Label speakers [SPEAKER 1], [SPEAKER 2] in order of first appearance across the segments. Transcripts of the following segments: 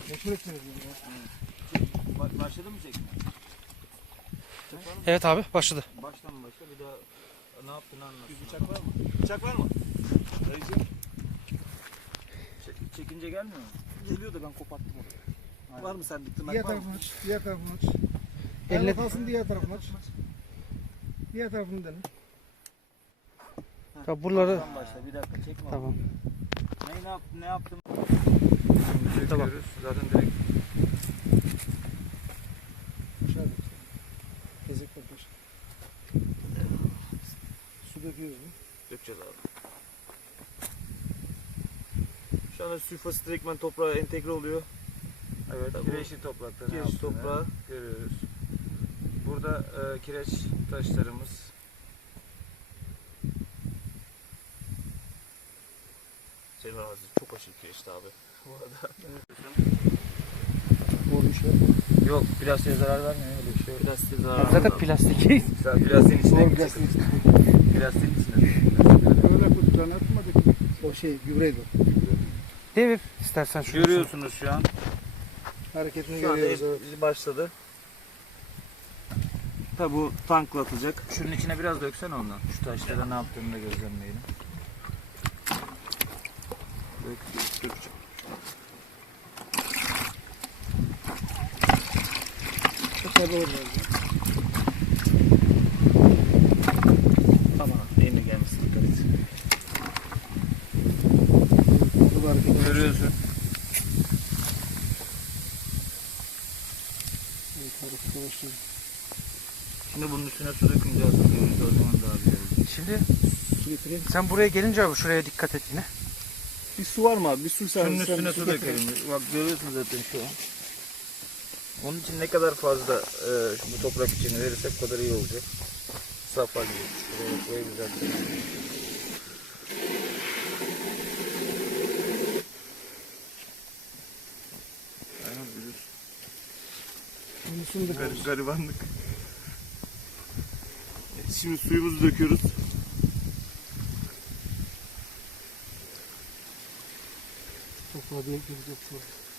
[SPEAKER 1] Meşhur etseniz.
[SPEAKER 2] Başladı mı çekme?
[SPEAKER 3] Evet abi başladı.
[SPEAKER 2] Baştan mı başla? Bir daha ne yaptığını anlat.
[SPEAKER 1] Bıçak var mı? Bıçak var mı? Dayıcığım.
[SPEAKER 2] Çekince gelmiyor mu?
[SPEAKER 1] Geliyor da ben koparttım onu.
[SPEAKER 2] Aynen.
[SPEAKER 1] Var mı sen bir tırnak
[SPEAKER 4] Diğer
[SPEAKER 1] var mı?
[SPEAKER 4] tarafını aç. Diğer tarafını aç.
[SPEAKER 3] Elle-
[SPEAKER 4] Elle kalsın diğer tarafını aç. Diğer tarafını dene.
[SPEAKER 3] Tabii buraları
[SPEAKER 2] Baştan başla. Bir dakika çekme.
[SPEAKER 3] tamam.
[SPEAKER 2] Ne yaptım?
[SPEAKER 3] Tamam.
[SPEAKER 2] Zaten direkt
[SPEAKER 4] Aşağı dök. Tezek bak aşağı. Su döküyoruz mu?
[SPEAKER 1] Dökeceğiz abi. Şu anda sülfası direktmen toprağa entegre oluyor.
[SPEAKER 2] evet,
[SPEAKER 1] Tabii
[SPEAKER 2] kireçli toprakta ne
[SPEAKER 1] kireç
[SPEAKER 2] yaptığını
[SPEAKER 1] toprağı.
[SPEAKER 2] görüyoruz. Burada kireç taşlarımız.
[SPEAKER 1] Senin arazi çok aşırı kireçti abi. Bu arada.
[SPEAKER 4] Vurmuşlar.
[SPEAKER 2] Yok, plastiğe zarar vermiyor, öyle bir şey yok.
[SPEAKER 1] Plastiğe zarar
[SPEAKER 3] Zaten plastik.
[SPEAKER 2] Sen plastiğin içine
[SPEAKER 4] Doğru
[SPEAKER 2] git.
[SPEAKER 4] plastik.
[SPEAKER 2] Plastiğin içine.
[SPEAKER 4] Öyle kutudan atmadık. O şey gübreydi.
[SPEAKER 3] Devir istersen şunu.
[SPEAKER 2] Görüyorsunuz şu an.
[SPEAKER 4] Hareketini
[SPEAKER 1] Şu anda
[SPEAKER 4] görüyoruz. Evet.
[SPEAKER 1] hep başladı. Tabi bu tankla atılacak.
[SPEAKER 2] Şunun içine biraz döksene ondan. Şu taşlara ne yaptığını da gözlemleyelim.
[SPEAKER 1] Dökeceğim.
[SPEAKER 4] Aşağıda orada.
[SPEAKER 1] Tamam. Eline gelmesin, dikkat et.
[SPEAKER 4] Bu hareketi
[SPEAKER 2] Görüyorsun.
[SPEAKER 4] Evet, harekete başladı.
[SPEAKER 2] Şimdi bunun üstüne su dökünce aslında o zaman daha güzel olur.
[SPEAKER 3] Şimdi
[SPEAKER 4] Su getireyim.
[SPEAKER 3] sen buraya gelince abi şuraya dikkat et yine.
[SPEAKER 1] Bir su var mı abi? Bir su
[SPEAKER 2] Şunun
[SPEAKER 1] sen
[SPEAKER 2] üstüne su dökelim. Bak görüyorsunuz zaten şu an. Onun için ne kadar fazla bu toprak içine verirsek o kadar iyi olacak. Safa gibi. Buraya güzel.
[SPEAKER 1] Aynen biliyorsun.
[SPEAKER 4] Yunus'un da
[SPEAKER 1] Garibanlık. Evet, şimdi suyumuzu döküyoruz.
[SPEAKER 4] toprağa bir girecek şu.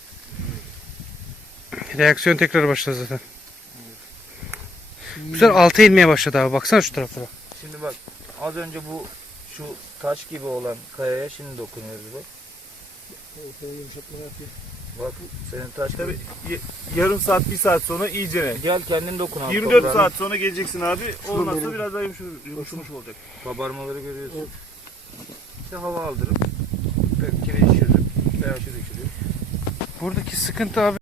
[SPEAKER 3] Reaksiyon tekrar başladı zaten. Güzel alta inmeye başladı abi. Baksana şu taraflara.
[SPEAKER 2] Şimdi bak az önce bu şu taş gibi olan kayaya şimdi dokunuyoruz bak.
[SPEAKER 4] Ortaya yumuşatma yapıyor.
[SPEAKER 2] Bak senin taş
[SPEAKER 1] Tabii yarım saat, bir saat sonra iyicene.
[SPEAKER 2] Gel kendin dokun abi.
[SPEAKER 1] 24
[SPEAKER 2] toprağın
[SPEAKER 1] saat sonra geleceksin abi. Ondan sonra
[SPEAKER 4] benim.
[SPEAKER 1] biraz daha yumuşamış olacak.
[SPEAKER 2] Kabarmaları görüyorsun.
[SPEAKER 4] Evet.
[SPEAKER 2] İşte hava aldırıp böyle kireç çözüp pH'i düşürüyor.
[SPEAKER 3] Buradaki sıkıntı abi